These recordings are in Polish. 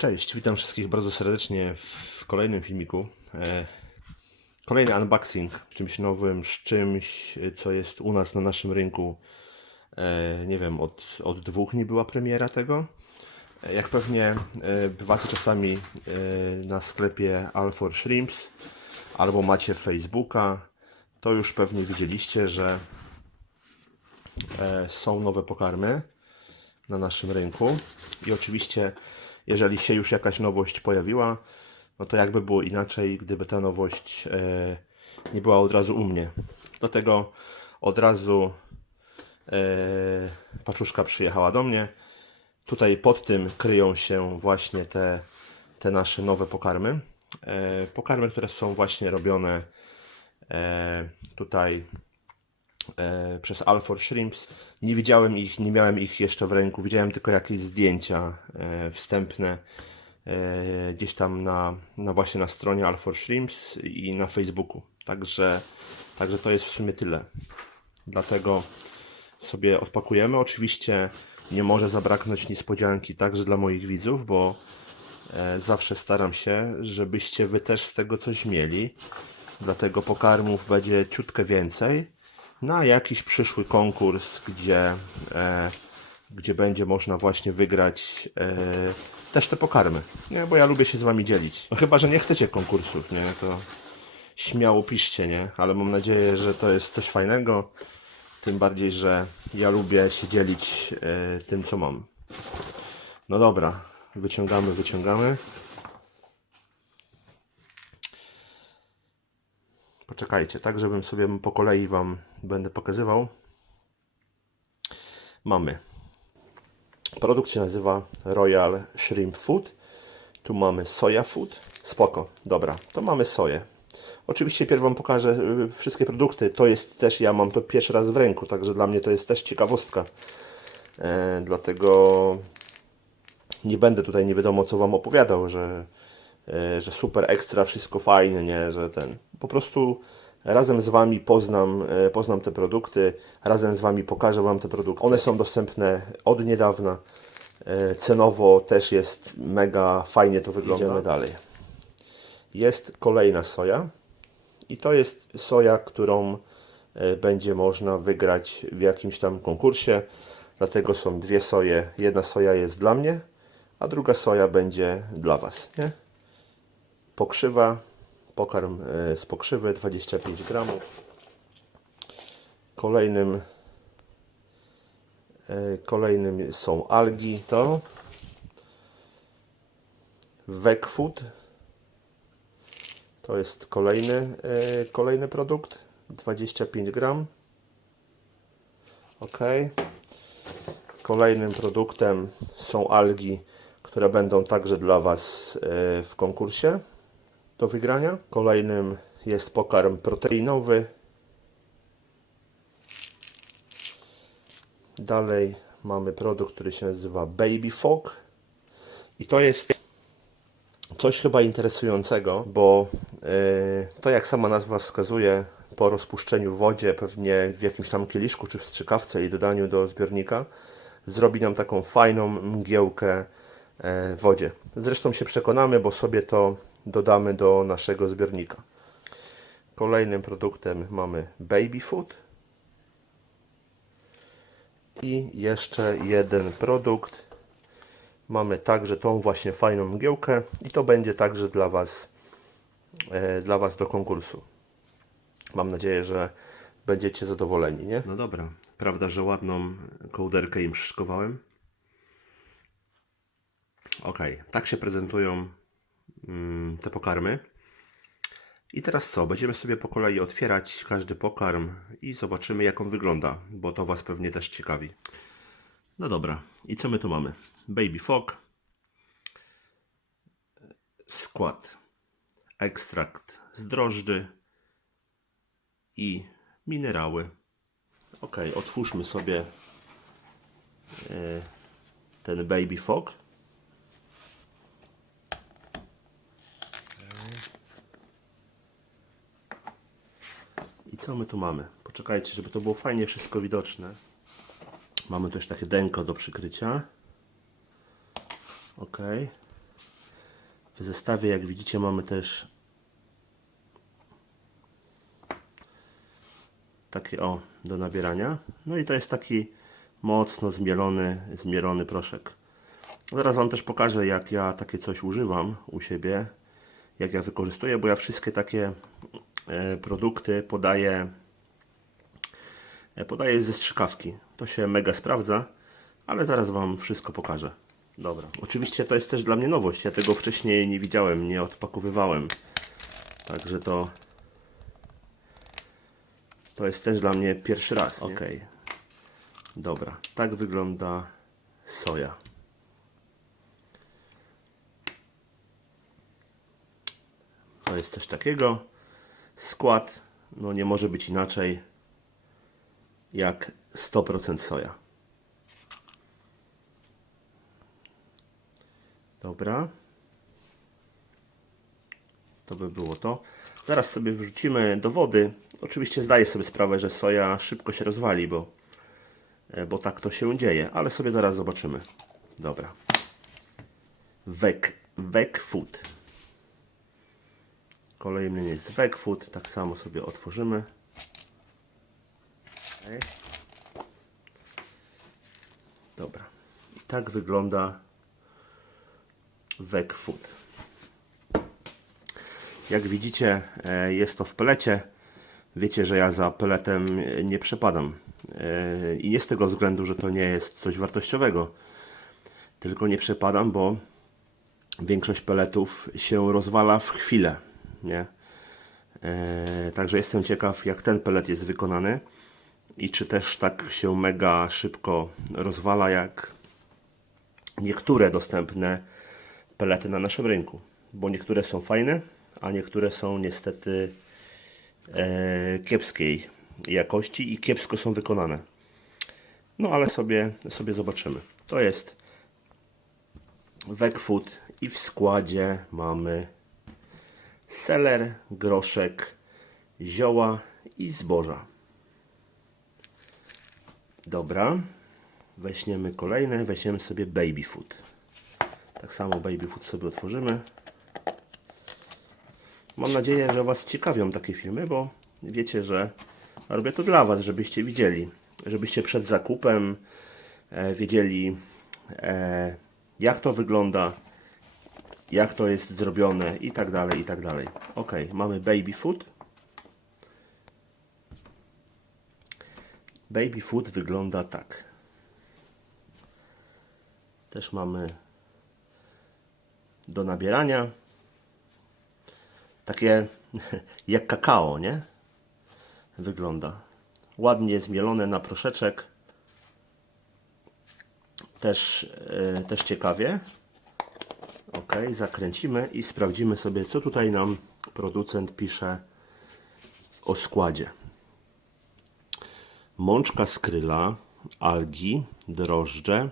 Cześć, witam wszystkich bardzo serdecznie w kolejnym filmiku. Kolejny unboxing, czymś nowym, z czymś, co jest u nas na naszym rynku. Nie wiem, od 2 dni była premiera tego. Jak pewnie bywacie czasami na sklepie All4 Shrimps albo macie Facebooka, to już pewnie widzieliście, że są nowe pokarmy na naszym rynku. I oczywiście, jeżeli się już jakaś nowość pojawiła, no to jakby było inaczej, gdyby ta nowość nie była od razu u mnie. Do tego od razu paczuszka przyjechała do mnie. Tutaj pod tym kryją się właśnie te nasze nowe pokarmy. Pokarmy, które są właśnie robione tutaj przez All4 Shrimps. Nie widziałem ich, nie miałem ich jeszcze w ręku. Widziałem tylko jakieś zdjęcia wstępne gdzieś tam właśnie na stronie All4 Shrimps i na Facebooku. Także to jest w sumie tyle. Dlatego sobie odpakujemy. Oczywiście nie może zabraknąć niespodzianki także dla moich widzów, bo zawsze staram się, żebyście wy też z tego coś mieli. Dlatego pokarmów będzie ciutkę więcej na jakiś przyszły konkurs, gdzie będzie można właśnie wygrać też te pokarmy. Nie, bo ja lubię się z wami dzielić. No chyba, że nie chcecie konkursów, nie? To śmiało piszcie, nie? Ale mam nadzieję, że to jest coś fajnego. Tym bardziej, że ja lubię się dzielić tym, co mam. No dobra, wyciągamy. Poczekajcie, tak żebym sobie po kolei wam będę pokazywał. Mamy. Produkt się nazywa Royal Shrimp Food. Tu mamy soja food. Spoko, dobra, to mamy soję. Oczywiście pierw wam pokażę wszystkie produkty. To jest też, ja mam to pierwszy raz w ręku, także dla mnie to jest też ciekawostka. Dlatego nie będę tutaj nie wiadomo co wam opowiadał, że super ekstra, wszystko fajnie, nie, że ten. Po prostu razem z wami poznam te produkty, razem z wami pokażę wam te produkty. One są dostępne od niedawna. Cenowo też jest mega fajnie to wygląda. Idziemy dalej. Jest kolejna soja i to jest soja, którą będzie można wygrać w jakimś tam konkursie. Dlatego są dwie soje. Jedna soja jest dla mnie, a druga soja będzie dla was, nie? Pokrzywa, pokarm z pokrzywy 25 gramów. Kolejnym są algi, to Veg Food. To jest kolejny produkt, 25 gram. Ok. Kolejnym produktem są algi, które będą także dla was w konkursie do wygrania. Kolejnym jest pokarm proteinowy. Dalej mamy produkt, który się nazywa Baby Fog. I to jest coś chyba interesującego, bo to jak sama nazwa wskazuje, po rozpuszczeniu w wodzie, pewnie w jakimś tam kieliszku czy w strzykawce i dodaniu do zbiornika, zrobi nam taką fajną mgiełkę w wodzie. Zresztą się przekonamy, bo sobie to dodamy do naszego zbiornika. Kolejnym produktem mamy Baby Food. I jeszcze jeden produkt. Mamy także tą właśnie fajną mgiełkę i to będzie także dla was do konkursu. Mam nadzieję, że będziecie zadowoleni, nie? No dobra, prawda, że ładną kołderkę im przyszykowałem? Ok, tak się prezentują te pokarmy. I teraz co? Będziemy sobie po kolei otwierać każdy pokarm i zobaczymy, jak on wygląda, bo to was pewnie też ciekawi. No dobra, i co my tu mamy? Baby Fog, skład, ekstrakt z drożdży i minerały. Ok, otwórzmy sobie ten Baby Fog. I co my tu mamy? Poczekajcie, żeby to było fajnie wszystko widoczne. Mamy też takie denko do przykrycia. Ok. W zestawie, jak widzicie, mamy też takie do nabierania. No i to jest taki mocno zmielony proszek. Zaraz Wam też pokażę, jak ja takie coś używam u siebie, jak ja wykorzystuję, bo ja wszystkie takie produkty podaję ze strzykawki. To się mega sprawdza, ale zaraz Wam wszystko pokażę. Dobra. Oczywiście to jest też dla mnie nowość. Ja tego wcześniej nie widziałem, nie odpakowywałem. Także to jest też dla mnie pierwszy raz. Ok. Dobra. Tak wygląda soja. To jest coś takiego. Skład, no nie może być inaczej jak 100% soja. Dobra. To by było to. Zaraz sobie wrzucimy do wody. Oczywiście zdaję sobie sprawę, że soja szybko się rozwali, bo tak to się dzieje, ale sobie zaraz zobaczymy. Dobra. Weg Food. Kolejny jest Weg Food. Tak samo sobie otworzymy. Dobra. I tak wygląda Weg Food. Jak widzicie, jest to w pelecie. Wiecie, że ja za peletem nie przepadam. I nie z tego względu, że to nie jest coś wartościowego. Tylko nie przepadam, bo większość peletów się rozwala w chwilę. Nie? Także jestem ciekaw, jak ten pelet jest wykonany. I czy też tak się mega szybko rozwala, jak niektóre dostępne pelety na naszym rynku. Bo niektóre są fajne, a niektóre są niestety kiepskiej jakości i kiepsko są wykonane. No ale sobie zobaczymy. To jest Weg Food i w składzie mamy seler, groszek, zioła i zboża. Dobra. Weźmiemy kolejne. Weźmiemy sobie Baby Food. Tak samo Baby Food sobie otworzymy. Mam nadzieję, że Was ciekawią takie filmy, bo wiecie, że robię to dla Was, żebyście widzieli. Żebyście przed zakupem wiedzieli, jak to wygląda, jak to jest zrobione i tak dalej, i tak dalej. Ok, mamy Baby Food. Baby Food wygląda tak. Też mamy do nabierania. Takie jak kakao, nie? Wygląda. Ładnie zmielone na proszeczek. Też ciekawie. Ok, zakręcimy i sprawdzimy sobie, co tutaj nam producent pisze o składzie. Mączka z kryla, algi, drożdże,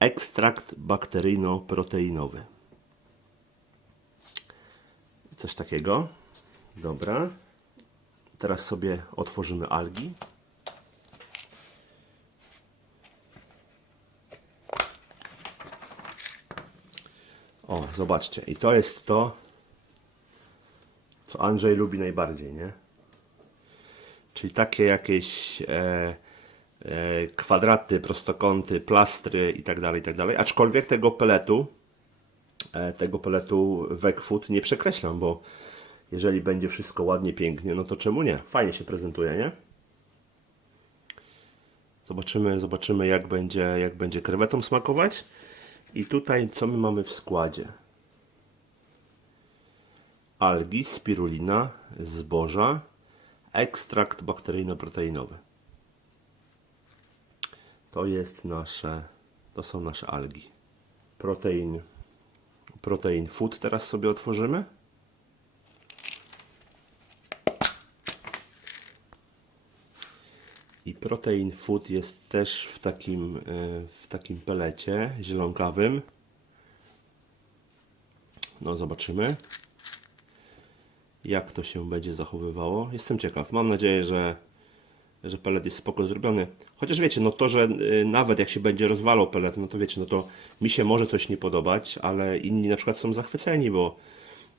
ekstrakt bakteryjno-proteinowy. Coś takiego. Dobra. Teraz sobie otworzymy algi. O, zobaczcie. I to jest to, co Andrzej lubi najbardziej, nie? Czyli takie jakieś kwadraty, prostokąty, plastry i tak dalej, i tak dalej. Aczkolwiek tego peletu Weg Food nie przekreślam, bo jeżeli będzie wszystko ładnie, pięknie, no to czemu nie? Fajnie się prezentuje, nie? Zobaczymy jak będzie krewetom smakować. I tutaj co my mamy w składzie? Algi, spirulina, zboża, ekstrakt bakteryjno-proteinowy. To są nasze algi. Protein Food teraz sobie otworzymy. I Protein Food jest też w takim pelecie zielonkawym. No zobaczymy, jak to się będzie zachowywało. Jestem ciekaw. Mam nadzieję, że pelet jest spoko zrobiony. Chociaż wiecie, no to, że nawet jak się będzie rozwalał pelet, no to wiecie, no to mi się może coś nie podobać, ale inni na przykład są zachwyceni, bo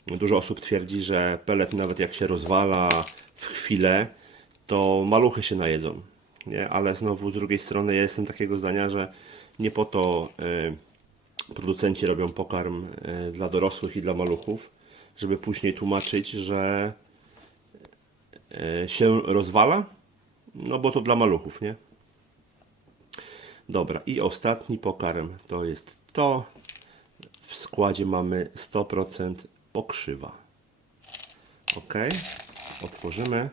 dużo osób twierdzi, że pelet nawet jak się rozwala w chwilę, to maluchy się najedzą. Nie? Ale znowu z drugiej strony ja jestem takiego zdania, że nie po to producenci robią pokarm dla dorosłych i dla maluchów, żeby później tłumaczyć, że się rozwala, no bo to dla maluchów, nie? Dobra, i ostatni pokarm to jest to. W składzie mamy 100% pokrzywa. Ok, otworzymy.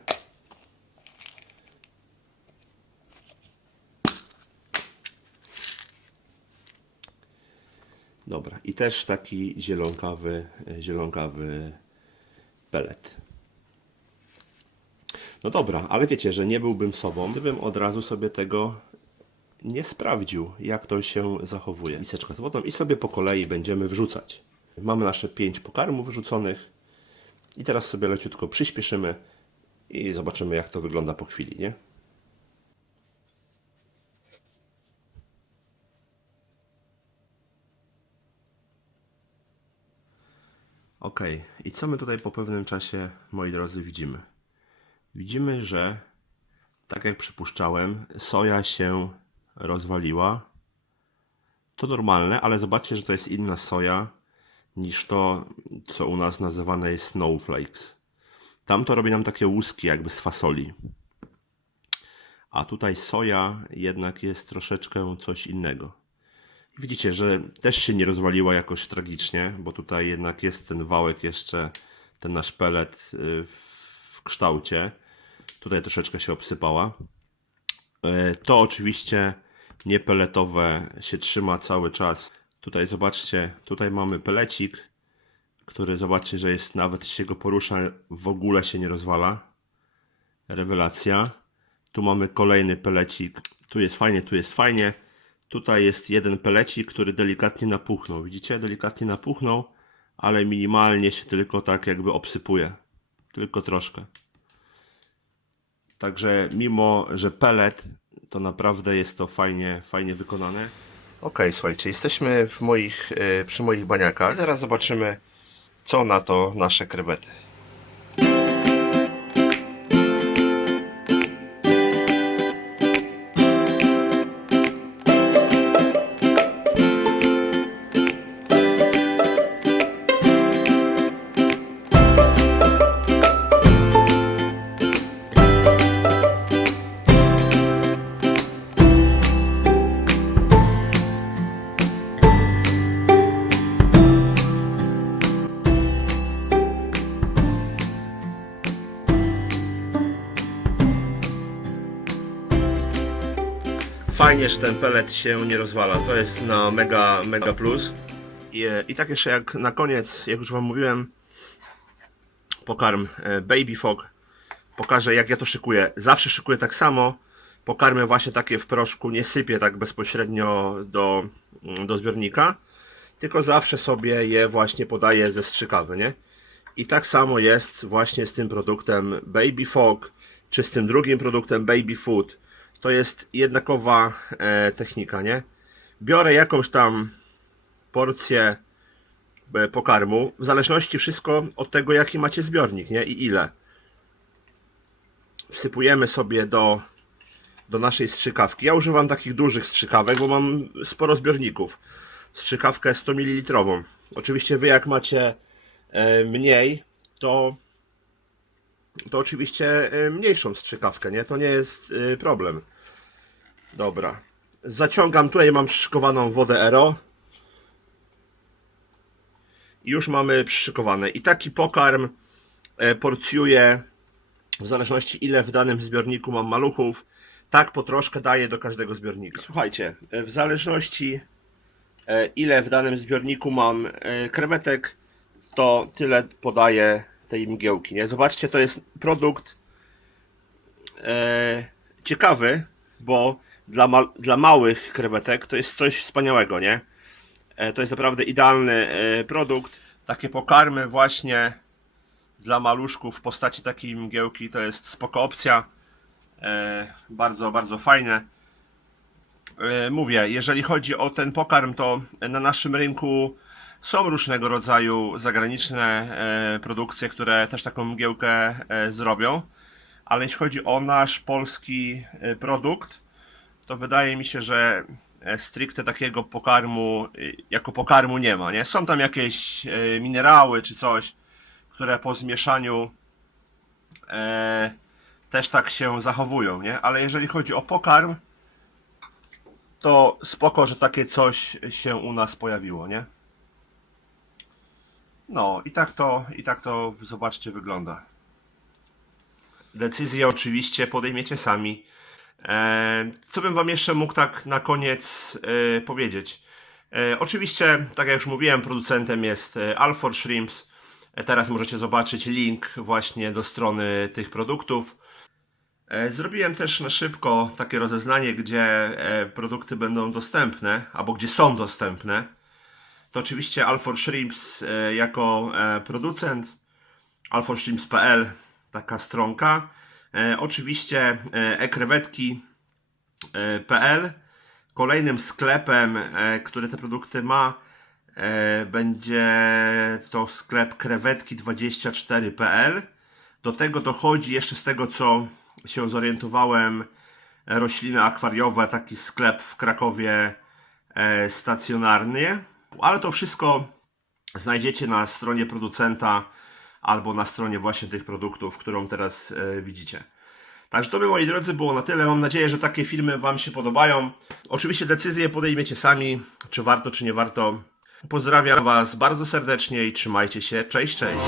Dobra, i też taki zielonkawy pelet. No dobra, ale wiecie, że nie byłbym sobą, gdybym od razu sobie tego nie sprawdził, jak to się zachowuje. Miseczka z wodą i sobie po kolei będziemy wrzucać. Mamy nasze 5 pokarmów wrzuconych i teraz sobie leciutko przyspieszymy i zobaczymy, jak to wygląda po chwili, nie? Ok, i co my tutaj po pewnym czasie, moi drodzy, widzimy? Widzimy, że tak jak przypuszczałem, soja się rozwaliła. To normalne, ale zobaczcie, że to jest inna soja niż to, co u nas nazywane jest snowflakes. Tam to robi nam takie łuski jakby z fasoli. A tutaj soja jednak jest troszeczkę coś innego. Widzicie, że też się nie rozwaliła jakoś tragicznie, bo tutaj jednak jest ten wałek jeszcze, ten nasz pelet w kształcie. Tutaj troszeczkę się obsypała. To oczywiście niepeletowe się trzyma cały czas. Tutaj zobaczcie, tutaj mamy pelecik, który zobaczcie, że jest, nawet się go porusza, w ogóle się nie rozwala. Rewelacja. Tu mamy kolejny pelecik. Tu jest fajnie, tu jest fajnie. Tutaj jest jeden pelecik, który delikatnie napuchnął. Widzicie? Delikatnie napuchnął, ale minimalnie się tylko tak jakby obsypuje. Tylko troszkę. Także mimo, że pelet, to naprawdę jest to fajnie wykonane. Ok, słuchajcie, jesteśmy przy moich baniakach. Teraz zobaczymy, co na to nasze krewety. Fajnie, że ten pelet się nie rozwala. To jest na mega plus. I tak jeszcze jak na koniec, jak już Wam mówiłem, pokarm Baby Fog. Pokażę, jak ja to szykuję. Zawsze szykuję tak samo. Pokarmy właśnie takie w proszku nie sypię tak bezpośrednio do zbiornika, tylko zawsze sobie je właśnie podaję ze strzykawy, nie? I tak samo jest właśnie z tym produktem Baby Fog, czy z tym drugim produktem Baby Food. To jest jednakowa technika, nie? Biorę jakąś tam porcję pokarmu, w zależności wszystko od tego, jaki macie zbiornik, nie? I ile. Wsypujemy sobie do naszej strzykawki. Ja używam takich dużych strzykawek, bo mam sporo zbiorników. Strzykawkę 100 ml. Oczywiście wy jak macie mniej, to oczywiście mniejszą strzykawkę, nie? To nie jest problem. Dobra. Zaciągam, tutaj mam przyszykowaną wodę Ero. I już mamy przyszykowane. I taki pokarm porcjuję w zależności ile w danym zbiorniku mam maluchów. Tak po troszkę daję do każdego zbiornika. Słuchajcie, w zależności ile w danym zbiorniku mam krewetek, to tyle podaję tej mgiełki, nie? Zobaczcie, to jest produkt ciekawy, bo dla małych krewetek to jest coś wspaniałego, nie? To jest naprawdę idealny produkt. Takie pokarmy właśnie dla maluszków w postaci takiej mgiełki to jest spoko opcja. Bardzo, bardzo fajne. Mówię, jeżeli chodzi o ten pokarm, to na naszym rynku są różnego rodzaju zagraniczne produkcje, które też taką mgiełkę zrobią, ale jeśli chodzi o nasz polski produkt, to wydaje mi się, że stricte takiego pokarmu jako pokarmu nie ma, nie? Są tam jakieś minerały czy coś, które po zmieszaniu też tak się zachowują, nie? Ale jeżeli chodzi o pokarm, to spoko, że takie coś się u nas pojawiło, nie? No i tak to zobaczcie wygląda. Decyzję oczywiście podejmiecie sami. Co bym wam jeszcze mógł tak na koniec powiedzieć? Oczywiście, tak jak już mówiłem, producentem jest Alfor Shrimps. Teraz możecie zobaczyć link właśnie do strony tych produktów. Zrobiłem też na szybko takie rozeznanie, gdzie produkty będą dostępne, albo gdzie są dostępne. To oczywiście Alfor Shrimps jako producent, alforshrimps.pl, taka stronka. Oczywiście ekrewetki.pl. Kolejnym sklepem, który te produkty ma, będzie to sklep krewetki24.pl. Do tego dochodzi jeszcze, z tego co się zorientowałem, rośliny akwariowe, taki sklep w Krakowie stacjonarny. Ale to wszystko znajdziecie na stronie producenta albo na stronie właśnie tych produktów, którą teraz widzicie. Także to by, moi drodzy, było na tyle. Mam nadzieję, że takie filmy wam się podobają. Oczywiście decyzję podejmiecie sami, czy warto, czy nie warto. Pozdrawiam was bardzo serdecznie i trzymajcie się. Cześć, cześć!